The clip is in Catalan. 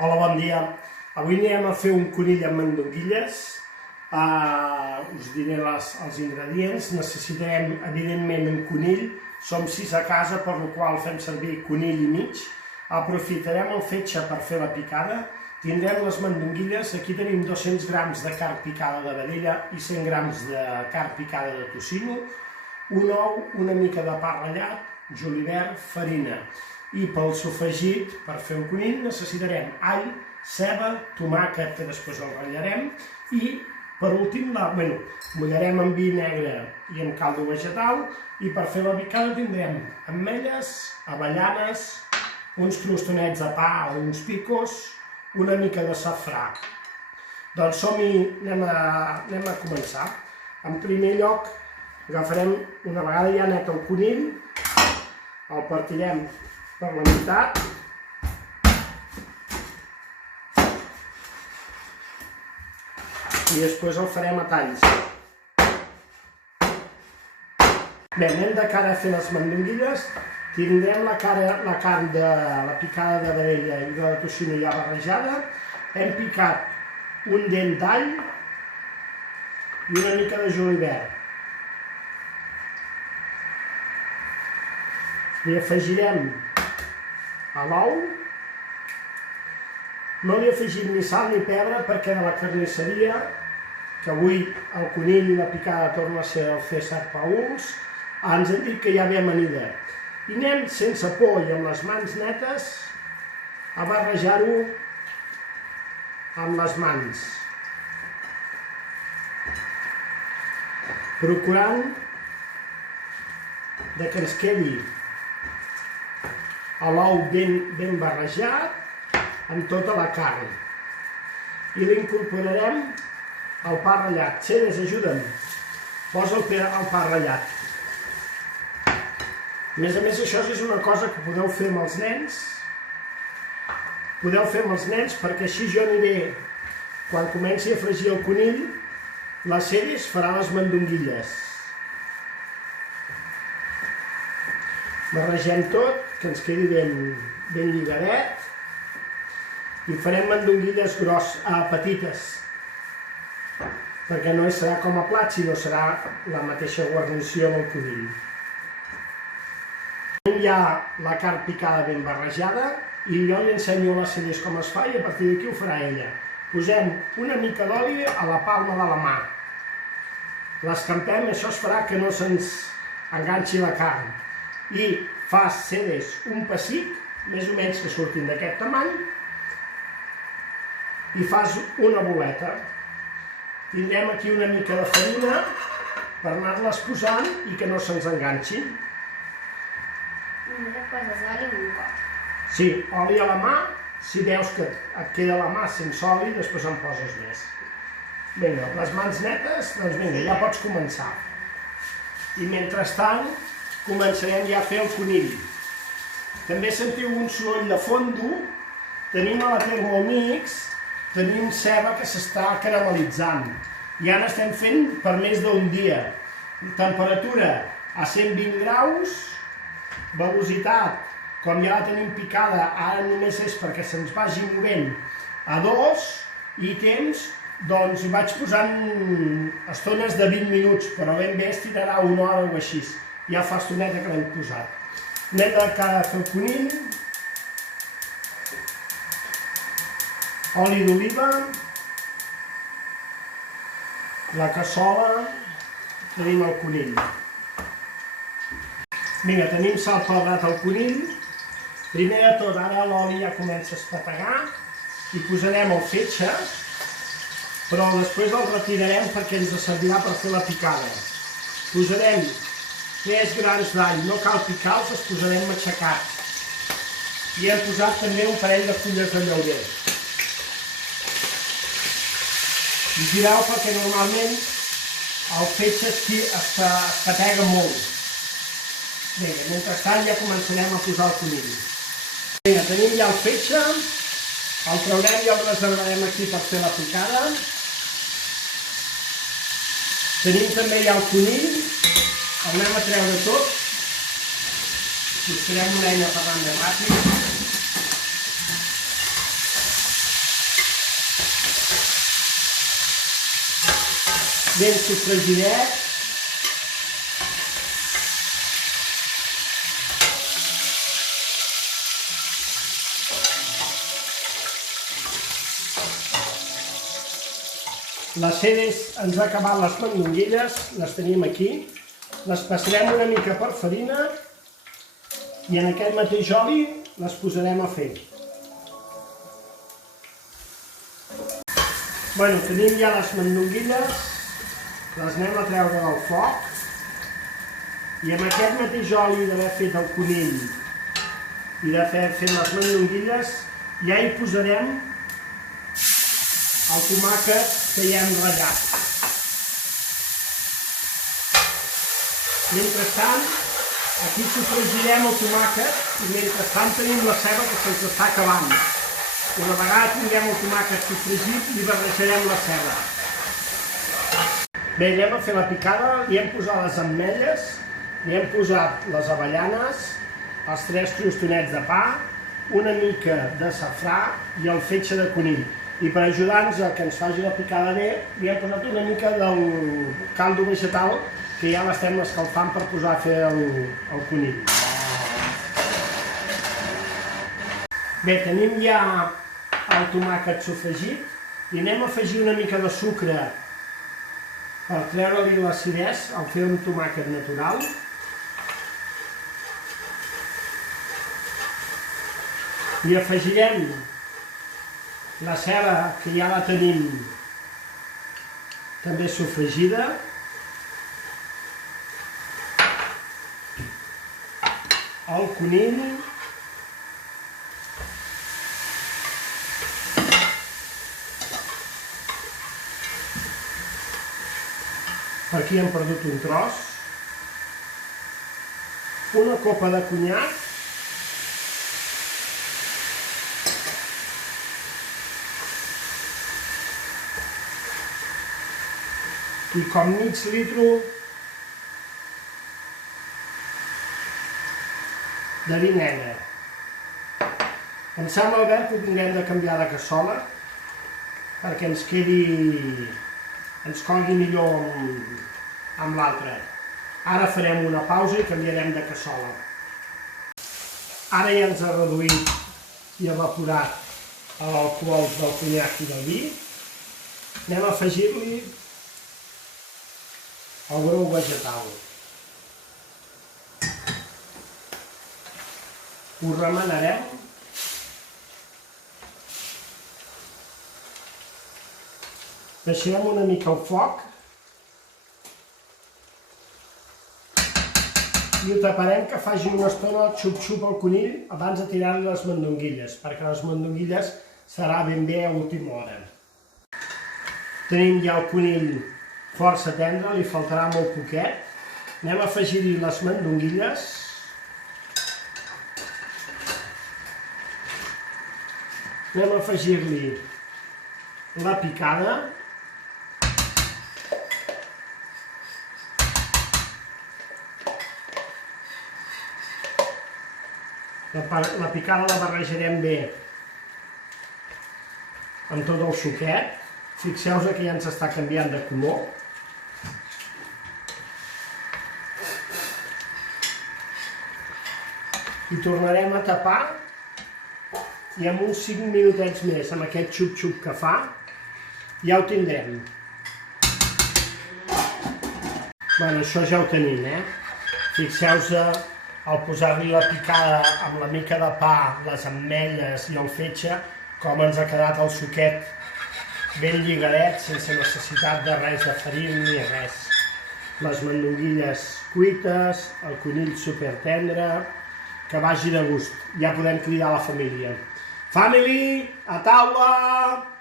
Hola, bon dia. Avui anirem a fer un conill amb mandonguilles. Us diré els ingredients. Necessitarem, evidentment, un conill. Som 6 a casa, per la qual fem servir conill i mig. Aprofitarem el fetge per fer la picada. Tindrem les mandonguilles. Aquí tenim 200 grams de carn picada de vedella i 100 grams de carn picada de tocino, un ou, una mica de pa ratllat, julivert, farina. I pel sofregit, per fer un conill, necessitarem all, ceba, tomàquet, que després el ratllarem, i per últim, mullarem amb vi negre i amb caldo vegetal, i per fer la picada tindrem ametlles, avellanes, uns crostonets de pa o uns picos, una mica de safrà. Doncs som-hi, anem a començar. En primer lloc, agafarem, una vegada ja net el conill, el partirem per la meitat i després el farem a talls. Bé, anem de cara a fer les mandonguilles. Tindrem la carn de la picada de vedella i de la tocino ja barrejada. Hem picat un dent d'all i una mica de julivert. Li afegirem a l'ou. No li afegim ni sal ni pebre perquè de la carnisseria, que avui el conill i la picada torna a ser el César Pauls, ens han dit que ja ve amanida. I anem sense por i amb les mans netes a barrejar-ho amb les mans, procurant que ens quedi l'ou ben barrejat amb tota la carn. I l'incorporarem al pa ratllat. Ceres, ajuda'm. Posa el pa ratllat. A més, això és una cosa que podeu fer amb els nens. Podeu fer amb els nens perquè així jo aniré, quan comenci a fregir el conill, la Ceres farà les mandonguilles. Barregem tot, que ens quedi ben lligadet, i farem mandonguilles petites, perquè no serà com a plat, sinó serà la mateixa guarnició del conill. Tenim ja la carn picada ben barrejada, i jo li ensenyo a la Ceres com es fa, i a partir d'aquí ho farà ella. Posem una mica d'oli a la palma de la mà. L'escampem, això es farà que no se'ns enganxi la carn. I fas, Ceres, un pessic, més o menys que surtin d'aquest tamany, i fas una boleta. Tindrem aquí una mica de farina per anar-les posant i que no se'ns enganxin. Només et poses oli en un cop. Sí, oli a la mà, si veus que et queda la mà sense oli, després en poses més. Vinga, les mans netes, doncs vinga, ja pots començar. I mentrestant, començarem ja a fer el conill. També sentiu un soroll de fondo. Tenim a la Thermomix, tenim ceba que s'està caramelitzant. Ja n'estem fent per més d'un dia. Temperatura a 120 graus, velocitat, com ja la tenim picada, ara només és perquè se'ns vagi movent, a 2, i temps, doncs hi vaig posant estones de 20 minuts, però ben bé es tirarà una hora o així. Ja fa estoneta que l'hem posat. Anem de cara a fer el conill. Oli d'oliva. La cassola. Tenim el conill. Vinga, tenim sal pebrada al conill. Primer de tot, ara l'oli ja comença a espetegar. I posarem el fetge, però després el retirarem perquè ens servirà per fer la picada. Posarem 3 grans d'all, no cal picar-los, els posarem matxacats. I hem posat també un parell de fulles de llaurer. I gireu perquè normalment el fetge es patega molt. Vinga, mentrestant ja començarem a posar el conill. Vinga, tenim ja el fetge, el traurem i el reservarem aquí per fer la picada. Tenim també ja el conill. El anem a treure tot. Buscarem una eina per anar més ràpid. ben sofregidet. Les ceres ens ha acabat les mandonguilles, les tenim aquí. Les passarem una mica per farina i en aquest mateix oli les posarem a fer. Bueno, tenim ja les mandonguilles, les anem a treure del foc i amb aquest mateix oli d'haver fet el conill i d'haver fet les mandonguilles ja hi posarem el tomàquet que ja hem ratllat. Mentrestant, aquí sofregirem el tomàquet i mentrestant tenim la ceba que se'ns està acabant. Una vegada tinguem el tomàquet sofregit, li barrejarem la ceba. Bé, anem a fer la picada, li hem posat les ametlles, li hem posat les avellanes, els 3 crostonets de pa, una mica de safrà i el fetge de conill. I per ajudar-nos a que ens faci la picada bé, li hem posat una mica del caldo vegetal que ja l'estem escalfant per posar a fer el conill. Bé, tenim ja el tomàquet sofregit i anem a afegir una mica de sucre per treure-li l'acidesa al fer un tomàquet natural. I afegirem la ceba, que ja la tenim també sofregida. El conill. Aquí hem perdut un tros. Una copa de conyac. I com mig litro de vi negre. Em sembla, Albert, que tindrem de canviar de cassola perquè ens cogui millor amb l'altra. Ara farem una pausa i canviarem de cassola. Ara ja ens ha reduït i evaporat l'alcohol del conyac i del vi. Anem a afegir-li el brou vegetal. Ho remenarem. Deixem una mica el foc i ho taparem que faci una estona xup-xup al conill abans de tirar-li les mandonguilles, perquè les mandonguilles serà ben bé a última hora. Tenim ja el conill força tendre, li faltarà molt poquet. Anem a afegir-hi les mandonguilles. Anem a afegir-li la picada. La picada la barrejarem bé amb tot el suquet. Fixeu-vos que ja ens està canviant de color. I tornarem a tapar i amb uns 5 minutets més, amb aquest xup-xup que fa, ja ho tindrem. Bueno, això ja ho tenim, Fixeu-vos al posar-li la picada amb la mica de pa, les ametlles i el fetge, com ens ha quedat el suquet ben lligadet, sense necessitat de res de farina ni res. Les mandonguilles cuites, el conill supertendre, que vagi de gust. Ja podem cridar a la família. Family, a taula!